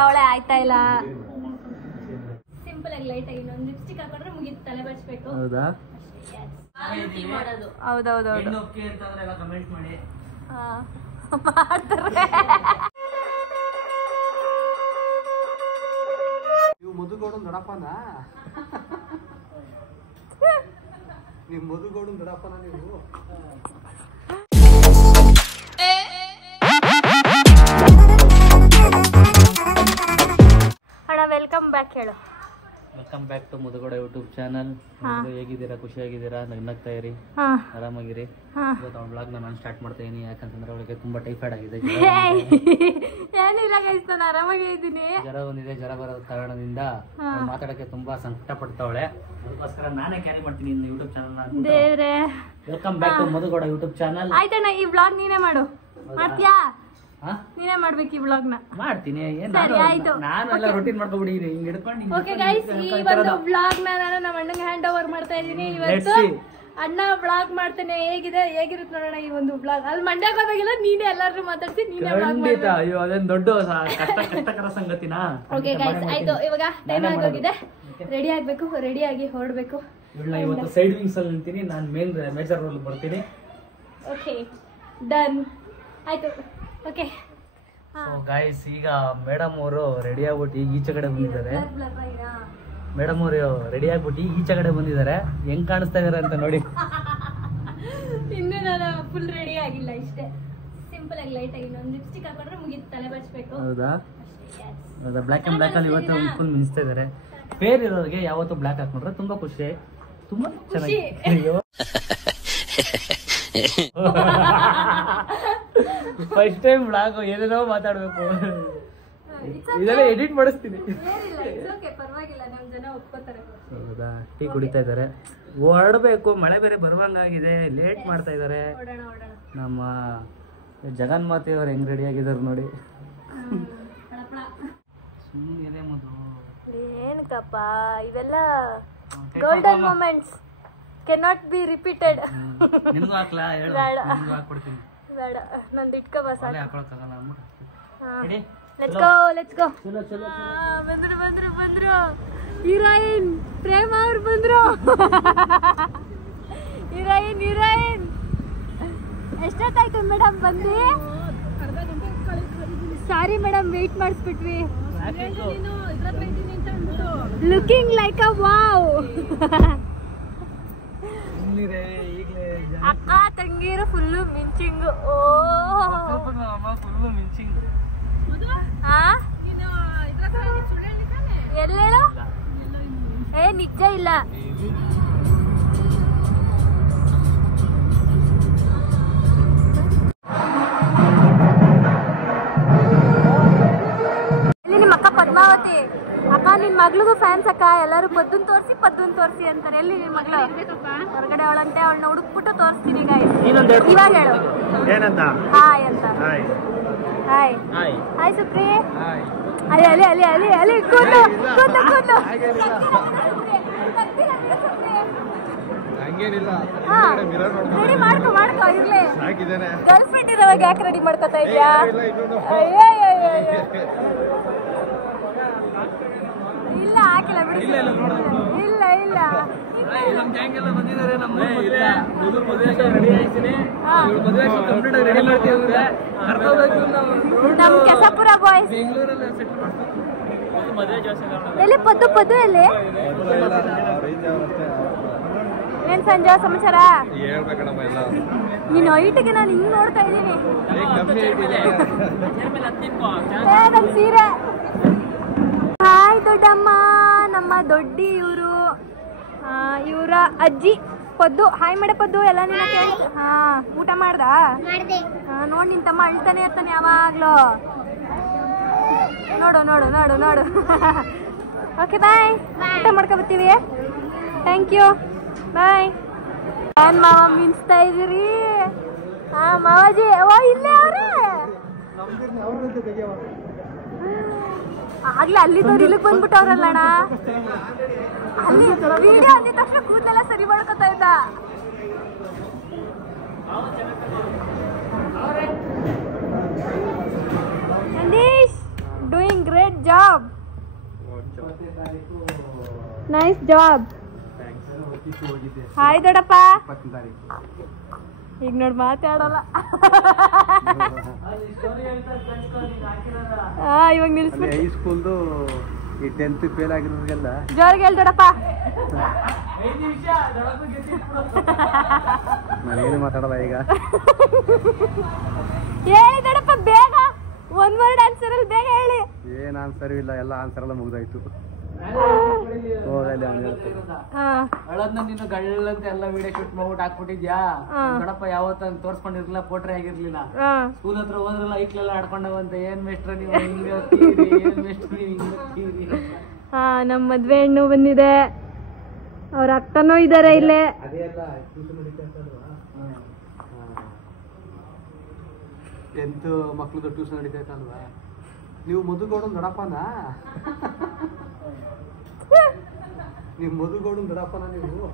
ಕೂತಾವಳೆ ಆಯ್ತಾ ಇಲ್ಲ. ಸಿಂಪಲ್ ಆಗಿ ಲೈಟ್ ಆಗಿ ಇನ್ನೊಂದು ಲಿಪ್ಸ್ಟಿಕ್ ಹಾಕೊಂಡ್ರೆ ಮುಗಿತು, ತಲೆ ಬಚ್ಬೇಕು. ಹೌದಾ? ಹೌದೌದು ಕಮೆಂಟ್ ಮಾಡಿ ಮಾಡ್ತಾರೆ. ನೀವು ಮಧುಗೌಡ ದೊಡ್ಡಪ್ಪನ, ನೀವು ಮಧುಗೌಡ ದೊಡ್ಡಪ್ಪನ ನೀವು. ಅಣ್ಣ ವೆಲ್ಕಮ್ ಬ್ಯಾಕ್ ಹೇಳು. Welcome back to Madhu Gowda YouTube channel. ಹೇಗಿದ್ದೀರಾ? ಖುಷಿಯಾಗಿದ್ದೀರಾ? ನಗ್ನಗ್ತಾ ಇರಿ, ಆರಾಮಾಗಿರಿ. ಇವತ್ತು ಅವ್ನ ಬ್ಲಾಗ್ ನಾನು ಸ್ಟಾರ್ಟ್ ಮಾಡ್ತಾ ಇದೀನಿ. ಯಾಕಂತಂದ್ರೆ ಅವಳಿಗೆ ತುಂಬಾ ಟೈಫಾಯ್ಡ್ ಆಗಿದೆ, ಏನಿಲ್ಲ ಗೈಸ್, ನಾನು ಆರಾಮಾಗೇ ಇದ್ದೀನಿ. ಜ್ವರ ಬಂದಿದೆ. ಜ್ವರ ಬರೋದ ಕಾರಣದಿಂದ ಮಾತಾಡಕ್ಕೆ ತುಂಬಾ ಸಂಕಟ ಪಡ್ತಾವಳೆ. ಅದಕ್ಕೋಸ್ಕರ ನಾನೇ ಕ್ಯಾರಿ ಮಾಡ್ತೀನಿ ಇನ್ನು ಯೂಟ್ಯೂಬ್ ಚಾನಲ್. ದೇವ್ರೆ, welcome back to Madhu Gowda YouTube channel. ಆಯ್ತಣ್ಣ, ಈ ಬ್ಲಾಗ್ ನೀನೇ ಮಾಡು. ಮಾಡ್ತೀಯಾ? ನೀನೇ ಮಾಡ್ಬೇಕು ಈ ಬ್ಲಾಗ್ ನ. ಮಾಡ್ತೀನಿ. ಆಯ್ತು, ನಾನೆಲ್ಲ ರೊಟೀನ್ ಮಾಡ್ಕೊಬಿಡಿ. ಓಕೆ ಗೈಸ್, ಈ ಒಂದು ಬ್ಲಾಗ್ ನ ನಾನು ನಮ್ಮ ಅಣ್ಣಂಗೆ ಹ್ಯಾಂಡ್ ಓವರ್ ಮಾಡ್ತಾ ಇದ್ದೀನಿ. ಇವತ್ತು ಅಣ್ಣ ಬ್ಲಾಗ್ ಮಾಡ್ತೇನೆ. ಹೇಗಿರುತ್ತೆ ನೋಡೋಣ ಈ ಒಂದು ಬ್ಲಾಗ್. ಅಲ್ಲಿ ಮಂಡ್ಯಕ್ಕೆ ಹೋದಾಗೆಲ್ಲ ನೀನೇ ಎಲ್ಲಾರು ಮಾತಾಡ್ಸಿ, ನೀನೇ ಬ್ಲಾಗ್ ಮಾಡಿ. ಅಯ್ಯೋ, ಅದೇನ್ ದೊಡ್ಡ ಕಷ್ಟಕರ ಸಂಗತಿನಾ? ಓಕೆ ಗೈಸ್, ಆಯ್ತು. ಇವಾಗ ಟೈಮ್ ಆಗೋಗಿದೆ, ರೆಡಿ ಆಗ್ಬೇಕು. ರೆಡಿ ಆಗಿ ಹೊರಡ್ಬೇಕು. ಇವತ್ತು ಸೈಡ್ ವಿಂಗ್ಸ್ ಅಲ್ಲಿ ನಿಂತೀನಿ, ನಾನು ಮೇಜರ್ ರೋಲ್ ಬರ್ತೀನಿ. Okay, done. ಆಯ್ತು. ಓಕೆ ಗೈಸ್, ಈಗ ಮೇಡಮ್ ಅವರು ರೆಡಿ ಆಗ್ಬಿಟ್ಟು ಈಗ ಈಚೆ ಕಡೆ ಬಂದಿದ್ದಾರೆ. ಮೇಡಮ್ ಅವರು ರೆಡಿ ಆಗ್ಬಿಟ್ಟು ಈಗ ಈಚೆ ಕಡೆ ಬಂದಿದ್ದಾರೆ. ಹೆಂಗ್ ಕಾಣಿಸ್ತಾ ಇದಾರೆ ಅಂತ ನೋಡಿ. ಇನ್ನು ನಾನು ಫುಲ್ ರೆಡಿ ಆಗಿಲ್ಲ, ಇಷ್ಟೇ ಸಿಂಪಲ್ ಆಗಿ ಲೈಟ್ ಆಗಿ ಇನ್ನೊಂದು ಲಿಪ್ಸ್ಟಿಕ್ ಹಾಕೊಂಡ್ರೆ ಮುಗಿತು, ತಲೆ ಬಚ್ಬೇಕು. ಹೌದಾ? ಹೌದಾ? ಬ್ಲಾಕ್ ಅಂಡ್ ಬ್ಲಾಕ್ ಅಲ್ಲಿ ಇವತ್ತು ಫುಲ್ ಮಿಂಚ್ತಾ ಇದಾರೆ. ಫೇರ್ ಇರೋರಿಗೆ ಯಾವತ್ತು ಬ್ಲಾಕ್ ಹಾಕೊಂಡ್ರೆ ತುಂಬಾ ಖುಷಿ, ತುಂಬಾ ಚೆನ್ನಾಗಿ. ಫಸ್ಟ್ ಟೈಮ್ ಬ್ಲಾಗ್ ಏನೇನೋ ಮಾತಾಡ್ಬೇಕು, ಇದೆಲ್ಲ ಎಡಿಟ್ ಮಾಡಿಸ್ತೀನಿ. ಹೌದಾ? ಟೀ ಕುಡಿತಾ ಇದಾರೆ. ಹೊರಡ್ಬೇಕು, ಮಳೆ ಬೇರೆ ಬರುವಂಗಾಗಿದೆ, ಲೇಟ್ ಮಾಡ್ತಾ ಇದಾರೆ. ನಮ್ಮ ಜಗನ್ಮಾತೆ ಅವ್ರು ಹೆಂಗ್ ರೆಡಿ ಆಗಿದಾರೆ ನೋಡಿ. ಸುಮ್ಮನೆ ಏನಕ್ಕಪ್ಪ ಇವೆಲ್ಲ golden moments, cannot be repeated. ನಿಮ್ಗೂ ಹಾಕ್ಲಾ? ಹೇಳು, ನಿಮ್ಗೂ ಹಾಕ್ಕೊಡ್ತೀನಿ. ಬೇಡ, ನಂದು ಇಟ್ಕೋ ಬಸ್. ಹಾಕೊಳಕ್ಕಾಗಲ್ಲ. Let's go, let's go. ಬಂದ್ರು ಹೀರೋಯಿನ್ ಪ್ರೇಮ ಅವ್ರು ಬಂದ್ರು. ಹೀರೋಯಿನ್ ಎಷ್ಟೊತ್ತಾಯ್ತು ಮೇಡಮ್ ಬಂದು? ಸಾರಿ ಮೇಡಮ್, ವೇಟ್ ಮಾಡಿಸ್ಬಿಟ್ವಿ. Looking like a wow. ಅಕ್ಕ ತಂಗಿರು ಫುಲ್ಲು ಮಿಂಚಿಂಗ್. ಓ ಫುಲ್ಲು ಮಿಂಚಿಂಗ್. ಎಲ್ಲೇಳು? ಏ ನಿಜ ಇಲ್ಲ. ಇಲ್ಲಿ ನಿಮ್ಮ ಅಕ್ಕ ಪದ್ಮಾವತಿ. ಅಕ್ಕ, ನಿನ್ ಮಗ್ಳಿಗೂ ಫ್ಯಾನ್ಸ್ ಅಕ್ಕ. ಎಲ್ಲರೂ ಪದ್ದನ್ ತೋರಿಸಿ ಅಂತಾರೆ. ಎಲ್ಲಿ ನಿನ್ ಮಗ್ಳು? ಹೊರಗಡೆ ಅವಳಂತೆ, ಅವಳನ್ನ ಹುಡುಕ್ಬಿಟ್ಟು ತೋರಿಸ್ತೀನಿ. ಇವಾಗ ಹೇಳು ಏನಂತ? ಹಾಯ್ ಅಂತ. Hi hi Supri. ಅಲ್ಲಿ ಕೂತು ರೆಡಿ ಮಾಡ್ಕೊ ಇರ್ಲಿ. ಗರ್ಲ್ ಫ್ರೆಂಡ್ ಇರೋವಾಗ ಯಾಕೆ ರೆಡಿ ಮಾಡ್ಕೊತಾ ಇದ್ಯಾ? ಇಲ್ಲ ಹಾಕಿಲ್ಲ ಬಿಡಿ. ಇಲ್ಲ ನಮ್ ಕೆಸಪುರ ಬಾಯ್ಸ್. ಎಲ್ಲಿ ಪದ್ದು ಎಲ್ಲಿ? ಏನ್ ಸಂಜೆ ಸಮಾಚಾರ? ನೀನು ಐಟಿಗೆ ನಾನು ಹಿಂಗ್ ನೋಡ್ತಾ ಇದ್ದೀನಿ. ನನ್ ಸೀರೆ. ಹಾಯ್ ದೊಡ್ಡಮ್ಮ, ನಮ್ಮ ದೊಡ್ಡಿ ಇವರು. ಇವರ ಅಜ್ಜಿ ಪದ್ದು. ಹಾಯ್ ಮೇಡ ಪದ್ದು. ಎಲ್ಲ ನಿನ್ನ ಕೇಳಿ. ಊಟ ಮಾಡ್ದ? ನೋಡ್ ನಿನ್ ತಮ್ಮ ಅಳ್ತಾನೆ ಇರ್ತಾನೆ ಯಾವಾಗ್ಲೂ. ನೋಡು. Okay bye. ಊಟ ಮಾಡ್ಕೊ ಬರ್ತೀವಿ. Thank you, bye. ಏನ್ ಮಾವ ಮಿಂಚ್ತಾ ಇದೀರಿ? ಮಾವಾಜಿ ಇಲ್ಲೇ ಅವ್ರೆ. ಆಗ್ಲೇ ಅಲ್ಲಿದ್ದವ್ರು ಇಲ್ಲಿಗೆ ಬಂದ್ಬಿಟ್ಟವ್ರಲ್ಲಣ್ಣ. ಅಲ್ಲಿ ವಿಡಿಯೋ ಅಂದಿದ ತಕ್ಷಣ ಕೂದಲೆಲ್ಲ ಸರಿ ಮಾಡ್ಕೊತಾ ಇದ್ದ. Sandesh doing great job. Nice job. Hi ದೊಡ್ಡಪ್ಪ. ಈಗ ನೋಡಿ ಮಾತಾಡಲ್ಲ. ಇವಾಗ ನಿಲ್ಸ್ಬಿಟ್ಟು ಹೈಸ್ಕೂಲ್ದು ಈ 10th ಫೇಲ್ ಆಗಿರೋರಿಗೆಲ್ಲ ಜೋರ್ಗೆ ಹೇಳಿ ದೊಡ್ಡಪ್ಪ. ನಾನೇನು ಮಾತಾಡಲ್ಲ ಈಗ. ಹೇಳಿ ದೊಡ್ಡಪ್ಪ ಬೇಗ, ಒನ್ ವರ್ಡ್ ಆನ್ಸರ್ ಅಲ್ಲಿ ಬೇಗ ಹೇಳಿ. ಏನ್ ಆನ್ಸರ್ ಇಲ್ಲ, ಎಲ್ಲ ಆನ್ಸರ್ ಎಲ್ಲ ಮುಗ್ದಾಯ್ತು. ಅಳದ್ನ ನೀನು ಗಳ್ಳಂತ ಎಲ್ಲ ವಿಡಿಯೋ ಶೂಟ್ ಮಾಡ್ಬಿಟ್ಟು ಹಾಕ್ಬಿಟ್ಟಿದ್ಯಾ. ದೊಡ್ಡಪ್ಪ ಯಾವತ್ತ ತೋರ್ಸ್ಕೊಂಡಿರ್ಲಿಲ್ಲ, ಫೋಟೋ ಆಗಿರ್ಲಿಲ್ಲ. ಸ್ಕೂಲ್ ಹತ್ರ ಹೋದ್ರಲ್ಲ ಐಕ್ಲೆಲ್ಲ ಆಡ್ಕೊಂಡವಂತ. ಏನ್ ಮೇಷ್ಟ್ರ ನೀವು ಹಿಂಗೆ ಹೋಗ್ತೀರಿ, ಏನ್ ಮೇಷ್ಟ್ರ ನೀವು ಹಿಂಗೆ ಹೋಗ್ತೀರಿ. ನಮ್ಮ ಮದ್ವೆ ಹೆಣ್ಣು ಬಂದಿದೆ, ಅವ್ರ ಅಕ್ಕನೂ ಇದಾರೆ ಇಲ್ಲೇ. ಟೆಂತ್ ಮಕ್ಳದ್ದು ಟ್ಯೂಷನ್ ನಡೀತೈತಲ್ವಾ? ನೀವು ಮಧುಗೌಡನ್ ದೊಡ್ಡಪ್ಪನ? ನೀವು ಮಧುಗೌಡನ್ ದೊಡ್ಡಪ್ಪನ ನೀವು?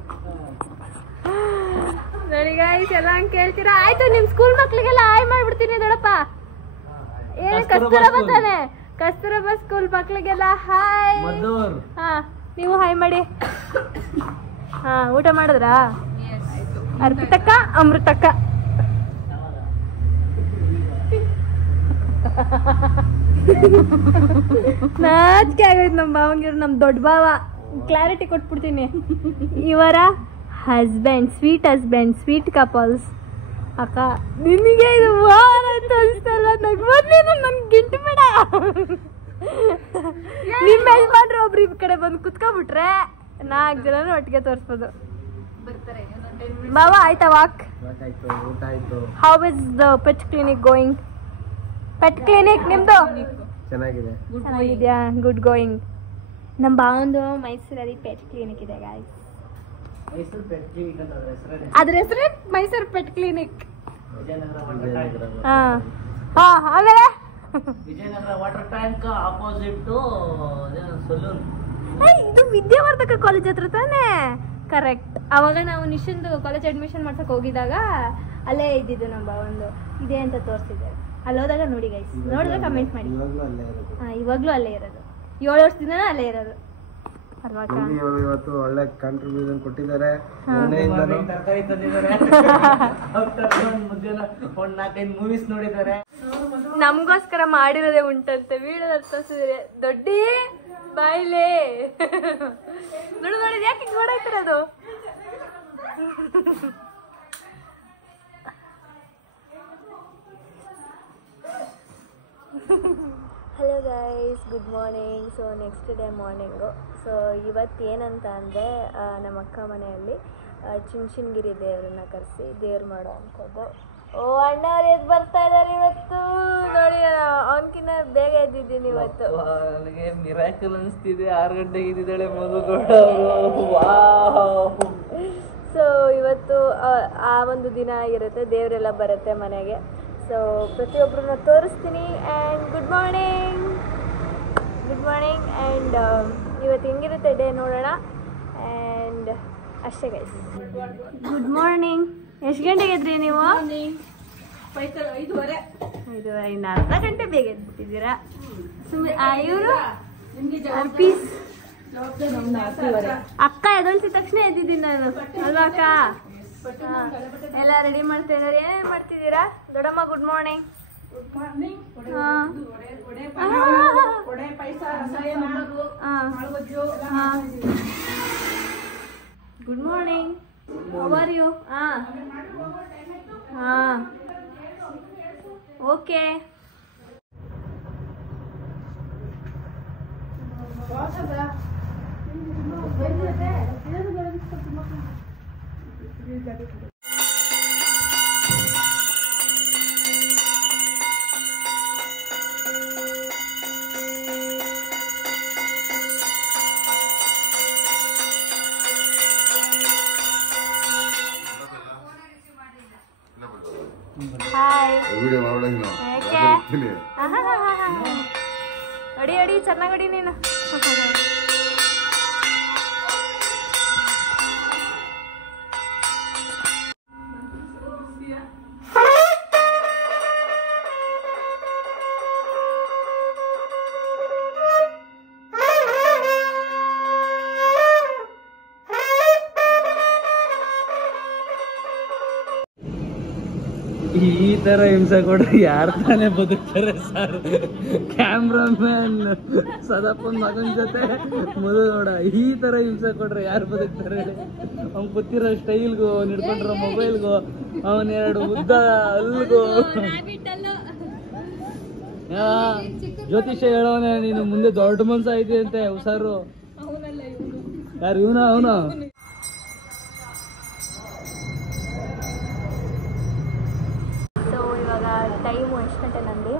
ನೋಡಿ ಗೈಸ್ ಎಲ್ಲ ಹಂಗೆ ಕೇಳ್ತೀರಾ. ಆಯ್ತು, ನಿಮ್ ಸ್ಕೂಲ್ ಮಕ್ಳಿಗೆಲ್ಲ ಹಾಯ್ ಮಾಡ್ಬಿಡ್ತೀನಿ ದೊಡ್ಡಪ್ಪ. ಏನು ಕಸ್ತೂರಬಾ ತಾನೆ? ಕಸ್ತೂರಬಾ ಸ್ಕೂಲ್ ಮಕ್ಳಿಗೆಲ್ಲ ಹಾಯ್. ಹಾ, ನೀವು ಹಾಯ್ ಮಾಡಿ. ಹಾ, ಊಟ ಮಾಡಿದ್ರಾ? ಅರ್ಪಿತಕ್ಕ, ಅಮೃತಕ್ಕ. ನಾಚಿಕೆ ಆಗೋಯ್ತು ನಮ್ಮ ಭಾವಂಗಿರು. ನಮ್ಮ ದೊಡ್ಡ ಭಾವ ಕ್ಲಾರಿಟಿ ಕೊಟ್ಬಿಡ್ತೀನಿ. ಇವರ ಹಸ್ಬೆಂಡ್, ಸ್ವೀಟ್ ಕಪಲ್ಸ್. ಅಕ್ಕ ನಿನಗೆ ಇದು ವಾರ ಅಂತ ಅನಿಸ್ತಲ್ಲ? ನನ್ಗೆ ಗಿಂಟು ಬೇಡ. ನಿಮ್ಮ ಯಜಮಾನ್ರು ಒಬ್ರು ಈ ಕಡೆ ಬಂದು ಕುತ್ಕೊಂಡ್ಬಿಟ್ರೆ 4 ಜನನು ಒಟ್ಟಿಗೆ ತೋರಿಸ್ಬೋದು. ಭಾವ ಆಯ್ತಾ walk? How is the pet clinic going? Pet clinic ನಿಮ್ದು ಚೆನ್ನಾಗಿದೆಯಾ? Good going. ನಮ್ಮ ಭಾವಂದು ಮೈಸೂರಲ್ಲಿ ಪೆಟ್ ಕ್ಲಿನಿಕ್ ಇದೆ ಗಾಯ್ಸ್. ಅದ್ರ ಹೆಸರೇ ಮೈಸೂರು ಪೆಟ್ ಕ್ಲಿನಿಕ್. ಆಮೇಲೆ Vijayanagara water tank opposite saloon. ಇದು ವಿದ್ಯಾವರ್ಧಕ ಕಾಲೇಜ್ ಹತ್ರ ತಾನೇ? ಕರೆಕ್ಟ್. ಅವಾಗ ನಾವು ನಿಶಂದು ಕಾಲೇಜ್ ಅಡ್ಮಿಷನ್ ಮಾಡ್ಸಕ್ ಹೋಗಿದಾಗ ಅಲ್ಲೇ ಇದ್ದಿದ್ದು ನಮ್ಮ ಭಾವಂದು. ಇದೆ ಅಂತ ತೋರಿಸಿದ್ದಾರೆ. ಅಲ್ಲಿ ಹೋದಾಗ ನೋಡಿ ಗೈಸ್, ನೋಡಿದ್ರೆ ಕಮೆಂಟ್ ಮಾಡಿ. ಇವಾಗ್ಲೂ ಅಲ್ಲೇ ಇರೋದು, 7 ವರ್ಷದಿಂದ ಅಲ್ಲೇ ಇರೋದು. ಇವತ್ತು ಒಳ್ಳೆ ಕಾಂಟ್ರಿಬ್ಯೂಷನ್ ಕೊಟ್ಟಿದ್ದಾರೆ. ತರಕಾರಿ ತಂದಿದ್ದಾರೆ, ಒಂದ್ 4-5 ಮೂವೀಸ್ ನೋಡಿದ್ದಾರೆ. ನಮಗೋಸ್ಕರ ಮಾಡಿರೋದೇ ಉಂಟಂತೆ ವಿಡಿಯೋದಲ್ಲಿ ತೋರಿಸಿದ್ರೆ. ದೊಡ್ಡಿ ಬಾಯ್ಲೆ ನೋಡಿ ಯಾಕೆ ನೋಡಾಯ್ತಿರೋದು? Hello guys, good morning. So next day morning. So ಇವತ್ತು ಏನಂತ ಅಂದರೆ ನಮ್ಮ ಅಕ್ಕ ಮನೆಯಲ್ಲಿ ಚುಂಚನಗಿರಿ ದೇವರನ್ನ ಕರೆಸಿ ದೇವ್ರು ಮಾಡೋ ಅಂಥದ್ದು. ಓ ಅಣ್ಣವ್ರು ಎದ್ದು ಬರ್ತಾ ಇದ್ದಾರೆ ಇವತ್ತು. ನೋಡಿ, ಅವನಕಿನ್ನ ಬೇಗ ಎದ್ದಿದ್ದೀನಿ ಇವತ್ತು. ನನಗೆ ಮಿರಾಕಲ್ ಅನಿಸ್ತಿದೆ. 6 ಗಂಟೆಗೆ ಇದ್ದಿದ್ದಾಳೆ ಮಧುಗೌಡ. ಸೊ ಇವತ್ತು ಆ ಒಂದು ದಿನ ಇರುತ್ತೆ, ದೇವರೆಲ್ಲ ಬರುತ್ತೆ ಮನೆಗೆ. ಸೊ ಪ್ರತಿಯೊಬ್ಬರನ್ನ ತೋರಿಸ್ತೀನಿ. ಆ್ಯಂಡ್ ಗುಡ್ ಮಾರ್ನಿಂಗ್ ಆ್ಯಂಡ್ ಇವತ್ತು ಹೆಂಗಿರುತ್ತೆ ಡೇ ನೋಡೋಣ. ಆ್ಯಂಡ್ ಅಷ್ಟೇ ಗೈಸ್. Good morning. ಎಷ್ಟು ಗಂಟೆಗೆ ಎದ್ರಿ ನೀವು? 5:30. ಇನ್ನು ಅರ್ಧ ಗಂಟೆ ಬೇಗ ಎದ್ಬಿಟ್ಟಿದ್ದೀರಾ. ಇವರು ಅಕ್ಕ ಎದೊಳ್ಸಿದ ತಕ್ಷಣ ಎದ್ದಿದ್ದೀನಿ ನಾನು, ಅಲ್ವಾ ಅಕ್ಕ? ಎಲ್ಲ ರೆಡಿ ಮಾಡ್ತಾ ಇದ್ದಾರೆ. ಏನೇನು ಮಾಡ್ತಿದ್ದೀರಾ? ದೊಡ್ಡಮ್ಮ good morning. Good morning. How are you? Okay. Hi. ಅಡಿ ಚೆನ್ನಾಗಿ ಅಡಿ ನೀನು. ಈ ತರ ಹಿಂಸೆ ಕೊಡ್ರಿ ಯಾರು ತಾನೇ ಬದುಕ್ತಾರೆ ಸರ್? ಕ್ಯಾಮ್ರಾಮನ್ ಸದಪ್ಪನ್ ಮಗನ ಜೊತೆ ಮೊದಲು ನೋಡ, ಈ ತರ ಹಿಂಸೆ ಕೊಡ್ರೆ ಯಾರು ಬದುಕ್ತಾರೆ? ಅವ್ನ್ ಕೂತಿರೋ ಸ್ಟೈಲ್ಗೂ, ಅವ್ನು ಹಿಡ್ಕೊಂಡಿರೋ ಮೊಬೈಲ್ಗೂ, ಅವನೆರಡು ಉದ್ದ ಅಲ್ಗೂ. ಜ್ಯೋತಿಷ್ಯ ಹೇಳೋನೆ ನೀನು ಮುಂದೆ ದೊಡ್ಡ ಮನ್ಸ ಐತಿ ಅಂತೆ, ಹುಷಾರು. ಯಾರು ಇವನ? ಅವನು ಟೈಮು ಎಷ್ಟು ಗಂಟೆ ನಂದು?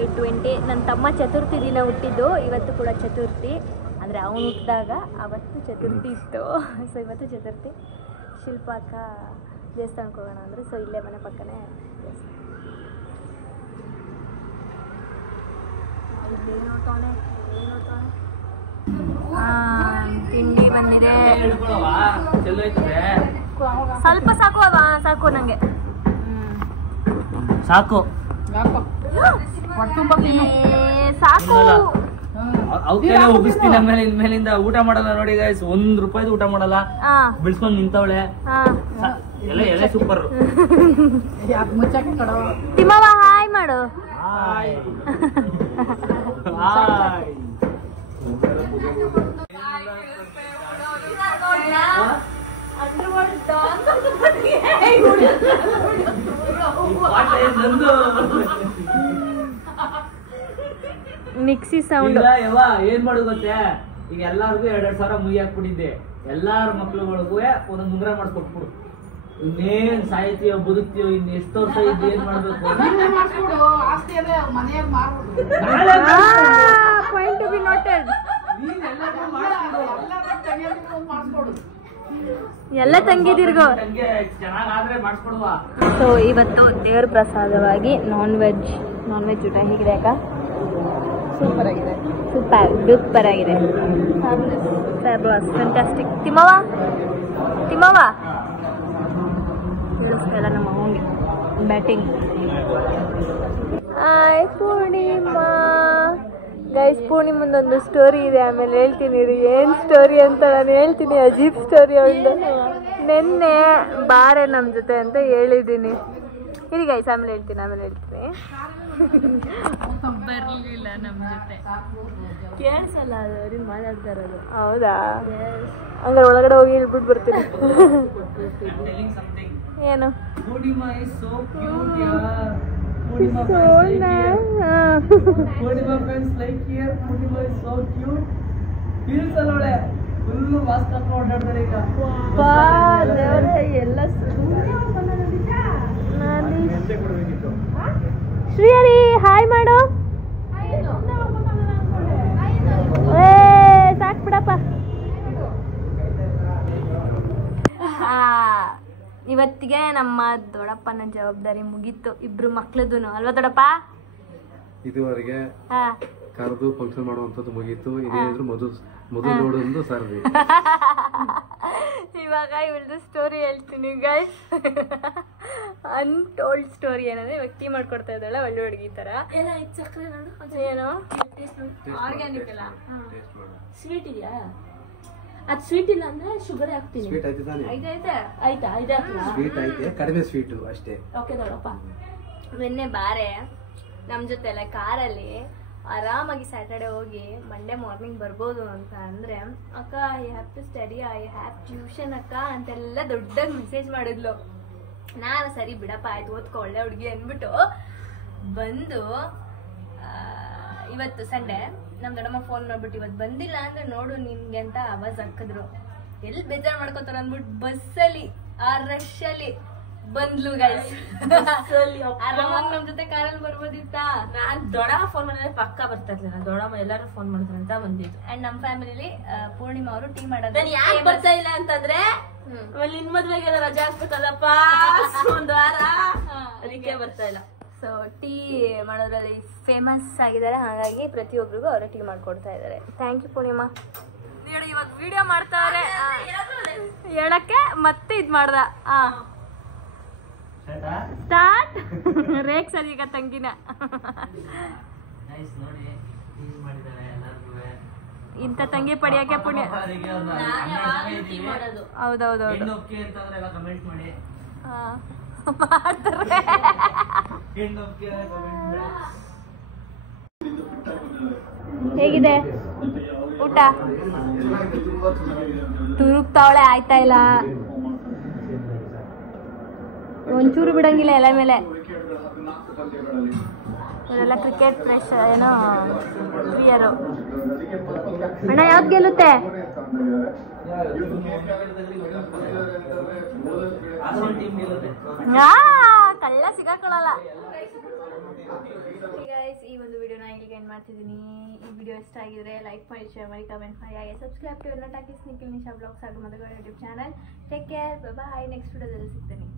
8:20. ನನ್ನ ತಮ್ಮ ಚತುರ್ಥಿ ದಿನ ಹುಟ್ಟಿದ್ದು. ಇವತ್ತು ಕೂಡ ಚತುರ್ಥಿ, ಅಂದರೆ ಅವನು ಹುಟ್ಟಿದಾಗ ಅವತ್ತು ಚತುರ್ಥಿ ಇತ್ತು. ಸೊ ಇವತ್ತು ಚತುರ್ಥಿ. ಶಿಲ್ಪಾಕ ದೇವಸ್ಥಾನಕ್ಕೆ ಹೋಗೋಣ ಅಂದರೆ, ಸೊ ಇಲ್ಲೇ ಮನೆ ಪಕ್ಕನೇ ತಿಂಡಿ ಬಂದಿದೆ. ಸ್ವಲ್ಪ ಸಾಕು ಸಾಕು ನನಗೆ. ಸಾಕು ಸಾಕು. ಅವಕ್ಕೆಲ್ಲ ಉಗಿಸ್ತೀನಿ. ಆಮೇಲೆ ಇನ್ಮೇಲಿಂದ ಊಟ ಮಾಡಲ್ಲ ನೋಡಿ ಗೈಸ್, ₹1 ಊಟ ಮಾಡಲ್ಲ. ಬಿಡ್ಸ್ಕೊಂಡ್ ನಿಂತವಳೆ. ಎಲೆ ಸೂಪರ್. ತಿಮ್ಮವ್ವ ಹಾಯ್ ಮಾಡು. Mixie sound. ಏನ್ ಮಾಡೋದು ಗೊತ್ತೇ, ಈಗ ಎಲ್ಲಾರ್ಗು 2,000 ಮುಗಿ ಹಾಕ್ಬಿಟ್ಟಿದ್ದೆ. ಎಲ್ಲಾರ ಮಕ್ಳುಗಳಿಗೂ ಒಂದೊಂದು ಉಂಗ್ರ ಮಾಡಿಸ್ಕೊಟ್ಬಿಡು. ಇನ್ನೇನ್ ಸಾಯ್ತೀಯೋ ಬದುಕ್ತೀಯೋ, ಇನ್ ಎಷ್ಟು ವರ್ಷ ಇದ್ದು ಏನ್ ಮಾಡ್ಬೇಕು? Point to be noted. ಎಲ್ಲ ತಂಗಿದಿರ್ಗೋ ಚೆನ್ನಾಗಾದ್ರೆ ಮಾಡಿಸ್ಕೊಡುವ. ಸೊ ಇವತ್ತು ದೇವ್ರ ಪ್ರಸಾದವಾಗಿ ನಾನ್ ವೆಜ್ ಊಟ ಹೇಗಿದೆ ಅಕ್ಕ? ಸೂಪರ್ ಆಗಿದೆ. ಸೂಪರ್ ಆಗಿದೆ. ಫ್ಯಾಂಟಾಸ್ಟಿಕ್. ತಿಮ್ಮವ್ವ ಎಲ್ಲ ನಮ್ಮ ಅಮ್ಮಂಗೆ ಬ್ಯಾಟಿಂಗ್. ಹಾಯ್ ಪೂರ್ಣಿಮಾ. ಗೈಸ್, ಪೂರ್ಣಿಮಂದೊಂದು ಸ್ಟೋರಿ ಇದೆ, ಆಮೇಲೆ ಹೇಳ್ತೀನಿ ರೀ. ಏನು ಸ್ಟೋರಿ ಅಂತ ನಾನು ಹೇಳ್ತೀನಿ. ಅಜೀಬ್ ಸ್ಟೋರಿ ಅವಳು. ನಿನ್ನೆ ಬಾರೆ ನಮ್ಮ ಜೊತೆ ಅಂತ ಹೇಳಿದ್ದೀನಿ. ಇರಿ ಗೈಸ್, ಆಮೇಲೆ ಹೇಳ್ತೀನಿ. ಬರಲಿಲ್ಲ ನಮ್ಮ ಜೊತೆ. ಕೇಳಿಸಲ್ಲ ಅದು, ಅವ್ರಿಗೆ ಮಾತಾಡ್ತಾ ಇರೋದು. ಹೌದಾ? ಹಂಗಾರೆ ಒಳಗಡೆ ಹೋಗಿ ಹೇಳ್ಬಿಟ್ಟು ಬರ್ತೀನಿ. ಏನು? Purnima is so cute, Purnima friends like here. Purnima is so cute. Feels alone. Full mask ಹಾಕಿ ಓಡಾಡ್ತಾರೆ ಈಗ. ಬಾ ದೇವರೇ, ಎಲ್ಲ ಶ್ರೀಹರಿ ಹಾಯ್ ಮಾಡು. ಸಾಕು ಬಿಡಪ್ಪ. ಇವತ್ತಿಗೆ ನಮ್ಮ ದೊಡ್ಡಪ್ಪನ ಜವಾಬ್ದಾರಿ ಮುಗೀತು. ಇಬ್ರು ಮಕ್ಳದ್ದು ಅಲ್ವಾ ದೊಡ್ಡಪ್ಪ? ಇದುವರೆಗೆ ಕರೆದು ಫಂಕ್ಷನ್ ಮಾಡುವಂಥದ್ದು ಮುಗೀತು. ಇದೇನಿದ್ರು ಮೊದಲು ನೋಡೊಂದು ಸರ್ವಿ. ಇವಾಗ ಇವಳ್ದು ಸ್ಟೋರಿ ಹೇಳ್ತೀನಿ ಗೈಸ್. ಅನ್ಟೋಲ್ಡ್ ಸ್ಟೋರಿ ಏನಂದ್ರೆ, ಇವಾಗ ಟೀ ಮಾಡ್ಕೊಡ್ತಾ ಇದ್ದಾಳೆ ಒಳ್ಳೆ ಹುಡುಗಿ ತರ. ಏನೋ ಆರ್ಗ್ಯಾನಿಕ್ ಅಲ್ಲ, ಸ್ವೀಟ್ ಇದೆಯಾ? ಅದು ಸ್ವೀಟ್ ಇಲ್ಲ ಅಂದ್ರೆ ಶುಗರ್ ಹಾಕ್ತೀನಿ. ಸ್ವೀಟ್ ಐತೆ ತಾನೆ? ಆಯ್ತಾ? ಸ್ವೀಟ್ ಐತೆ, ಕಡಿಮೆ ಸ್ವೀಟು ಅಷ್ಟೇ. ಓಕೆ ದೊಡ್ಡಪ್ಪ. ನಿನ್ನೆ ಬಾರೆ ನಮ್ಮ ಜೊತೆ ಎಲ್ಲ ಕಾರಲ್ಲಿ ಆರಾಮಾಗಿ ಸ್ಯಾಟರ್ಡೆ ಹೋಗಿ ಮಂಡೇ ಮಾರ್ನಿಂಗ್ ಬರ್ಬೋದು ಅಂತ ಅಂದ್ರೆ, ಅಕ್ಕ I have to study, I have tuition ಅಕ್ಕ ಅಂತೆಲ್ಲ ದೊಡ್ಡದಾಗಿ ಮೆಸೇಜ್ ಮಾಡಿದ್ಲು. ನಾನು ಸರಿ ಬಿಡಪ್ಪ ಆಯ್ತು, ಓದ್ಕೊ ಒಳ್ಳೆ ಹುಡುಗಿ ಅಂದ್ಬಿಟ್ಟು ಬಂದು, ಇವತ್ತು ಸಂಡೇ ನಮ್ಮ ದೊಡ್ಡಮ್ಮ ಫೋನ್ ಮಾಡ್ಬಿಟ್ಟು ಇವತ್ತು ಬಂದಿಲ್ಲ ಅಂದ್ರೆ ನೋಡು ನಿನ್ಗೆ ಅಂತ ಆವಾಜ್ ಹಾಕಿದ್ರು. ಎಲ್ಲಿ ಬೇಜಾರು ಮಾಡ್ಕೋತಾರ ಅಂದ್ಬಿಟ್ಟು ಬಸ್ಸಲ್ಲಿ ಆ ರಶಲ್ಲಿ ಬಂದ್ಲು ಗೈಸ್. ಆರಾಮಾಗಿ ನಮ್ ಜೊತೆ ಕಾರಲ್ಲಿ ಬರ್ಬೋದಿತ್ತ. ನಾನ್ ದೊಡ್ಡಮ್ಮ ಫೋನ್ ಮಾಡಿದ್ರೆ ಪಕ್ಕ ಬರ್ತಾ ಇರ್ಲಿಲ್ಲ. ದೊಡ್ಡಮ್ಮ ಎಲ್ಲಾರು ಫೋನ್ ಮಾಡಿದ್ರು ಅಂತ ಬಂದಿದ್ದು. ಅಂಡ್ ನಮ್ ಫ್ಯಾಮಿಲಿ ಪೂರ್ಣಿಮಾ ಅವರು ಟೀ ಮಾಡೋದು. ನಾನು ಯಾಕೆ ಬರ್ತಾ ಇಲ್ಲ ಅಂತಂದ್ರೆ, ನಿನ್ ಮದ್ವೆಗೆಲ್ಲ ರಜಾ ಹಾಕ್ಬೇಕಲ್ಲಪ್ಪ ಒಂದ್ ವಾರ, ಅದಕ್ಕೆ ಬರ್ತಾ ಇಲ್ಲ. ಸೊ ಟೀ ಮಾಡೋದ್ರಲ್ಲಿ ಫೇಮಸ್ ಆಗಿದ್ದಾರೆ, ಹಾಗಾಗಿ ಪ್ರತಿಯೊಬ್ಬರಿಗೂ ಅವರು ಟೀ ಮಾಡ್ಕೊಡ್ತಾ ಇದ್ದಾರೆ. Thank you Poornima. ಇವಾಗ ವಿಡಿಯೋ ಮಾಡ್ತಾವ್ರೆ ಹೇಳಕ್ಕೆ ಮತ್ತೆ ಇದ್ ಮಾಡ್ದ. ಸ್ಟಾರ್ಟ್. ರೇಕ್ಸ್ ಈಗ ತಂಗಿನ ಇಂಥ ತಂಗಿ ಪಡಿಯಕ್ಕೆ ಪುಣ್ಯ. ಹೌದೌದೌದು. ಮಾಡ್ತಾರೆ. ಹೇಗಿದೆ ಊಟ? ತುರುಕ್ತಾವಳೆ, ಆಯ್ತಾ ಇಲ್ಲ, ಒಂಚೂರು ಬಿಡಂಗಿಲ್ಲ ಎಲೆ ಮೇಲೆ. ಇವರೆಲ್ಲ ಕ್ರಿಕೆಟ್ ಪ್ಲೇಸ್ ಏನೋ ಪ್ರಿಯರು. ಅಣ್ಣ ಯಾವ್ದು ಗೆಲ್ಲುತ್ತೆ? ಕಳ್ಳ ಸಿಗಾಕೊಳ್ಳಲ್ಲ. ಈ ಒಂದು ವಿಡಿಯೋನ ಇಲ್ಲಿಗೆ ಎಂಡ್ ಮಾಡ್ತಿದ್ದೀನಿ. ಈ ವಿಡಿಯೋ ಇಷ್ಟ ಆಗಿದ್ರೆ ಲೈಕ್ ಮಾಡಿ, ಶೇರ್ ಮಾಡಿ, ಕಮೆಂಟ್ ಮಾಡಿ, ಹಾಗೆ ಸಬ್ಸ್ಕ್ರೈಬ್ ಟು ಎಲ್ಲ ಟಾಕೀಸ್ ನಿಖಿಲ್ ನಿಶಾ ಬ್ಲಾಗ್ಸ್ ಹಾಗೂ ಮದುವೆ ಯೂಟ್ಯೂಬ್ ಚಾನಲ್. ಟೇಕ್ ಕೇರ್, ಬಾಯ್. ನೆಕ್ಸ್ಟ್ ವಿಡಿಯೋದಲ್ಲಿ ಸಿಗ್ತೀನಿ.